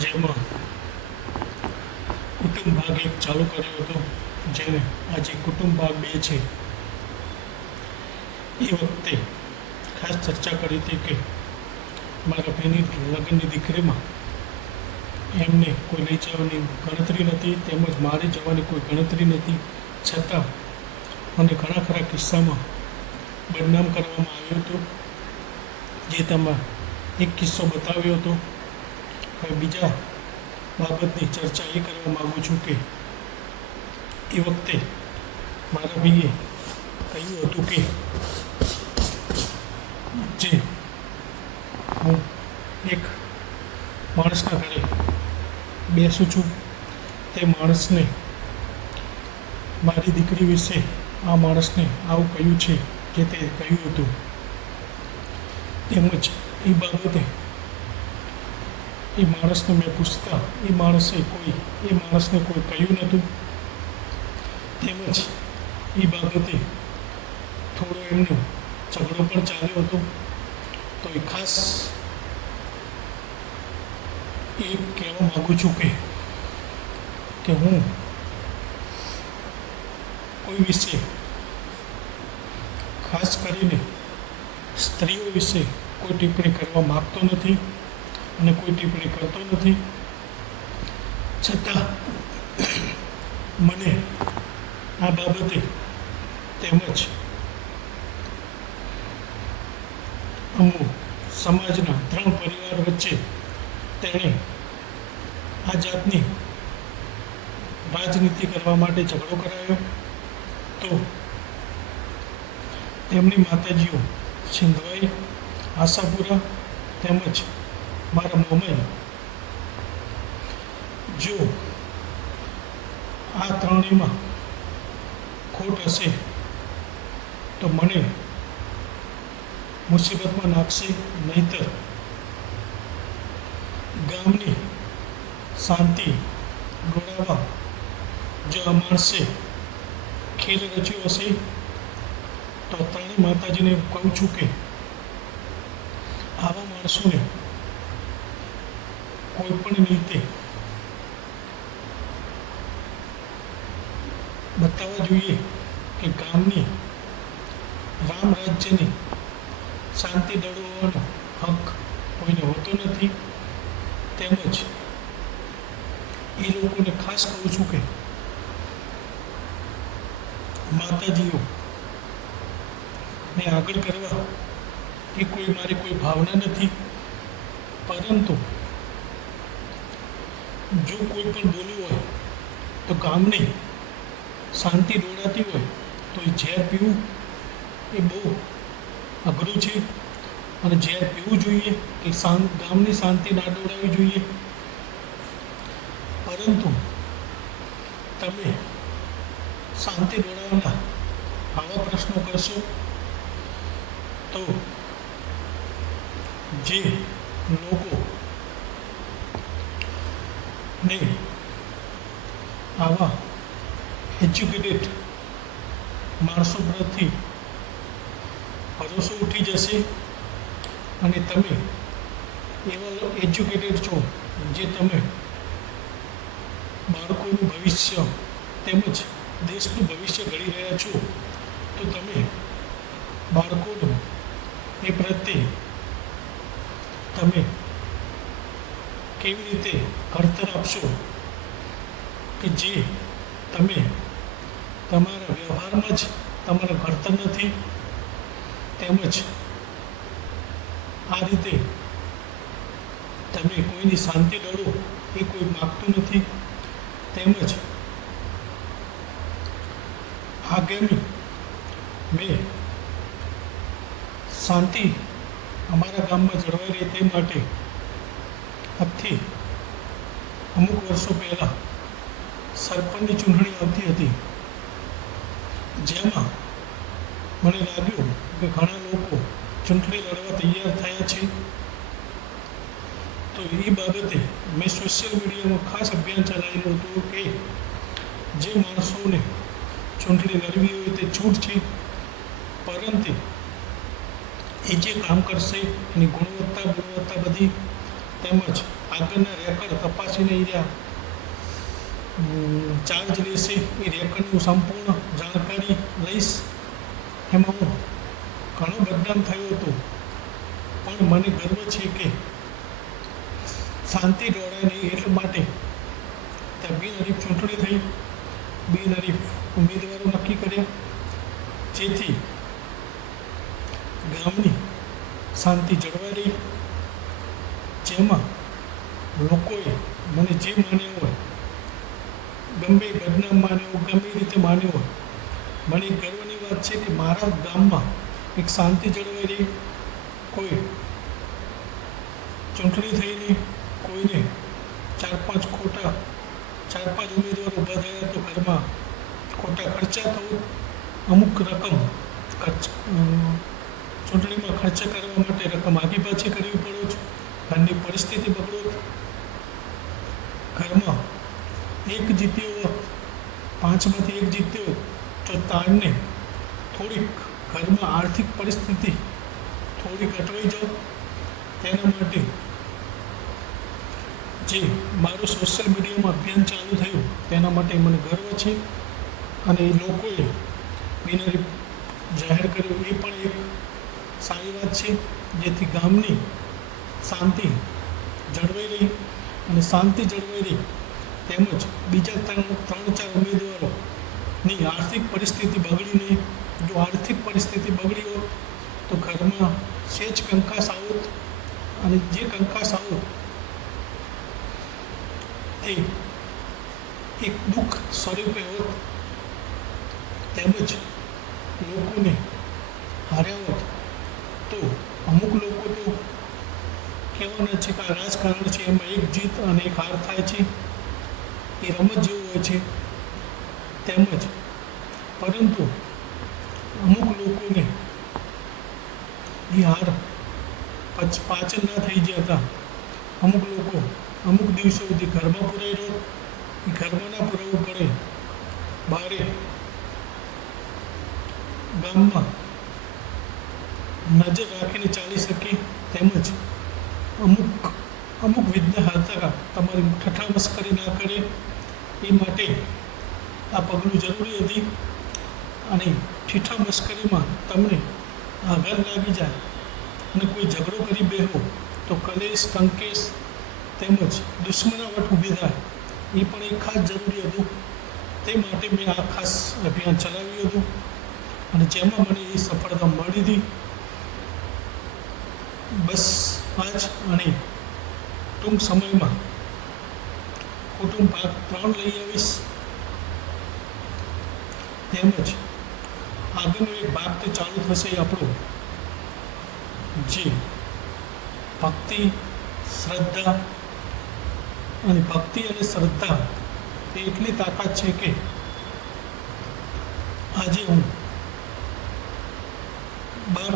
જેમાં કુટુંબ ભાગ એક ચાલુ કર્યો હતો, જેને આજે કુટુંબ ભાગ બે છે. એ વખતે ખાસ ચર્ચા કરી હતી કે મારા બહેની લગ્નની દીકરીમાં એમને કોઈ લઈ જવાની ગણતરી નથી, તેમજ મારે જવાની કોઈ ગણતરી નથી. છતાં મને ઘણા ખરા કિસ્સામાં બદનામ કરવામાં આવ્યો હતો, જે તમે એક કિસ્સો બતાવ્યો હતો. હવે બીજા બાબતની ચર્ચા એ કરવા માગું છું કે એ વખતે મારા ભાઈએ કહ્યું હતું કે જે હું એક માણસના ઘરે બેસું છું, તે માણસને મારી દીકરી વિશે આ માણસને આવું કહ્યું છે જે તે કહ્યું હતું. તેમજ એ બાબતે એ માણસને મેં પૂછતા એ માણસે કોઈ એ માણસને કોઈ કહ્યું નહોતું? તેમજ એ બાબતે થોડો એમનો ઝઘડો પણ ચાલ્યો હતો. તો એ ખાસ એ કહેવા માગું છું કે કે હું કોઈ વિશે ખાસ કરીને સ્ત્રીઓ વિશે કોઈ ટિપ્પણી કરવા માગતો નથી. અને કોઈ ટિપ્પણી કરતો નથી. છતાં મને આ બાબતે તેમજ અમુક સમાજના ત્રણ પરિવાર વચ્ચે તેણે આ જાતની રાજનીતિ કરવા માટે ઝઘડો કરાયો. તો તેમની માતાજીઓ સિંધવાઈ, આશાપુરા તેમજ મારા મોમેન જો, આ ત્રણેયમાં ખોટ હશે, તો મને મુસીબતમાં નાખશે, નહીતર ગામની શાંતિ ડોળાવા જો માણસે ખેલ રચ્યો હશે, તો ત્રણેય માતાજીને કહું છું કે આવા માણસોને કોઈ પણ રીતે. બતાવવા જોઈએ કે ગામની રામ રાજ્યની શાંતિ દળવાનો હક કોઈને હોતો નથી. તેમજ એ લોકોને ખાસ કહું છું કે માતાજીઓ ને આગળ કરવા એ કોઈ મારી કોઈ ભાવના નથી. પરંતુ જો કોઈ પણ બોલ્યું હોય, તો ગામની શાંતિ દોડાતી હોય, તો એ ઝેર પીવું એ બહુ અઘરું છે. અને ઝેર પીવું જોઈએ કે શાંત, ગામની શાંતિ ના દોડાવવી જોઈએ. પરંતુ તમે શાંતિ દોડાવવાના આવા પ્રશ્નો કરશો, તો જે લોકો ને આવા એજ્યુકેટેડ માણસો પરથી ભરોસો ઉઠી જશે અને તમે એવા એજ્યુકેટેડ છો જે તમે બાળકોનું ભવિષ્ય તેમજ દેશનું ભવિષ્ય ઘડી રહ્યા છો, તો તમે બાળકોનું એ પ્રત્યે તમે કેવી રીતે ઘડતર આપશો કે જે તમે તમારા વ્યવહારમાં જ તમારા ઘડતર નથી, તેમજ આ રીતે તમે કોઈની શાંતિ દોડો એ કોઈ માગતું નથી, તેમજ આગામી મેં શાંતિ અમારા ગામમાં જળવાઈ રહે તે માટે આજથી અમુક વર્ષો પહેલાં સરપંચની ચૂંટણી આવતી હતી. જેમાં મને લાગ્યું કે ઘણા લોકો ચૂંટણી લડવા તૈયાર થયા છે. તો એ બાબતે મેં સોશિયલ મીડિયામાં ખાસ અભિયાન ચલાવેલું હતું કે જે માણસોને ચૂંટણી લડવી હોય તે છૂટ છે. પરંતુ એ જે કામ કરશે એની ગુણવત્તા ગુણવત્તા બધી તેમજ આગળના રેકર્ડ તપાસીને એ ચાર્જ લેશે, એ રેકર્ડની સંપૂર્ણ જાણકારી લઈશ. એમાં હું ઘણો બદનામ થયો હતો. પણ મને ગર્વ છે કે શાંતિ ડોળાય નહીં એટલા માટે ત્યાં બિનહરીફ ચૂંટણી થઈ. બિનહરીફ ઉમેદવારો નક્કી કર્યા. જેથી ગામની શાંતિ જળવાઈ રહી જેમાં લોકોએ મને જે માન્યું હોય ગમે એ બદનામ માન્યો હોય, ગમે એ રીતે માન્યો. હોય મને ગર્વની વાત છે કે મારા ગામમાં એક શાંતિ જળવાઈ કોઈ ચૂંટણી થઈને કોઈને ચાર પાંચ ખોટા, ચાર પાંચ ઉમેદવાર ઊભા થયા તો ઘરમાં ખોટા ખર્ચા થવું, અમુક રકમ ખર્ચ ચૂંટણીમાં ખર્ચ કરવા માટે રકમ આગી પાછી કરવી પડે છે, ઘરની પરિસ્થિતિ બગડો ઘરમાં એક જીત્યો પાંચમાંથી એક જીત્યો તો તાણને થોડીક ઘરમાં આર્થિક પરિસ્થિતિ થોડીક અટવાઈ જાઓ તેના માટે જે મારું સોશિયલ મીડિયામાં અભિયાન ચાલુ થયું તેના માટે મને ગર્વ છે. અને એ લોકોએ વિનરી જાહેર કર્યું. એ પણ એક સારી વાત છે. જેથી ગામની શાંતિ જળવાઈ રહી અને શાંતિ જળવાઈ રહી. તેમજ બીજા ત્રણ ત્રણ ચાર ઉમેદવારોની આર્થિક પરિસ્થિતિ બગડી નહીં જો આર્થિક પરિસ્થિતિ બગડી હોત તો ઘરમાં સેજ કંકાસ આવત અને જે કંકાસ આવત તે એક દુઃખ સ્વરૂપે હોત, તેમજ લોકોને હાર્યા હોત, તો અમુક લોકો તો કહેવાના છે કે આ રાજકારણ છે, એમાં એક જીત અને એક હાર થાય છે. એ રમત જેવું હોય છે. તેમજ પરંતુ અમુક લોકોને એ હાર પાચન ના થઈ જતા અમુક લોકો અમુક દિવસો સુધી ઘરમાં પુરાઈ રહ્યો, એ ઘરમાં ના પુરાવું પડે. બારે ગામમાં નજર રાખીને ચાલી શકે તેમજ અમુક અમુક વિઘ્ન હતા તમારી ઠઠ્ઠા મસ્કરી ના કરે એ માટે આ પગલું જરૂરી હતી. અને ઠીઠા મશ્કરીમાં તમને આઘાત લાગી જાય અને કોઈ ઝઘડો કરી બેહો, તો કલેશ કંકેશ તેમજ દુશ્મનાવટ ઊભી થાય. એ પણ એક ખાસ જરૂરી હતું. તે માટે મેં આ ખાસ અભિયાન ચલાવ્યું હતું. અને જેમાં મને એ સફળતા મળી હતી. બસ આજ અને ટૂંક સમયમાં કુટુંબ ભાગ ત્રણ લઈ આવીશ. તેમજ આગળનો એક ભાગ તો ચાલુ થશે આપણો, જે ભક્તિ, શ્રદ્ધા અને ભક્તિ અને શ્રદ્ધા એ એટલી તાકાત છે કે આજે હું બાર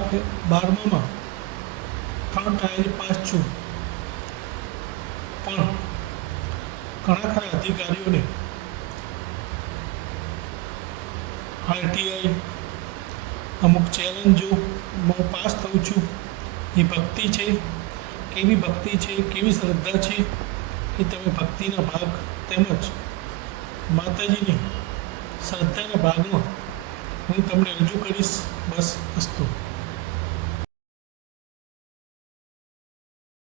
બારમામાં ત્રણ ટાયરી પાસ છું. પણ ઘણા ખરા અધિકારીઓને આરટીઆઈ. અમુક ચેલેન્જો હું પાસ થઉં છું. એ ભક્તિ છે. કેવી ભક્તિ છે? કેવી શ્રદ્ધા છે? એ તમે ભક્તિના ભાગ તેમજ માતાજીની શ્રદ્ધાના ભાગમાં હું તમને રજૂ કરીશ. બસ, અસ્તુ.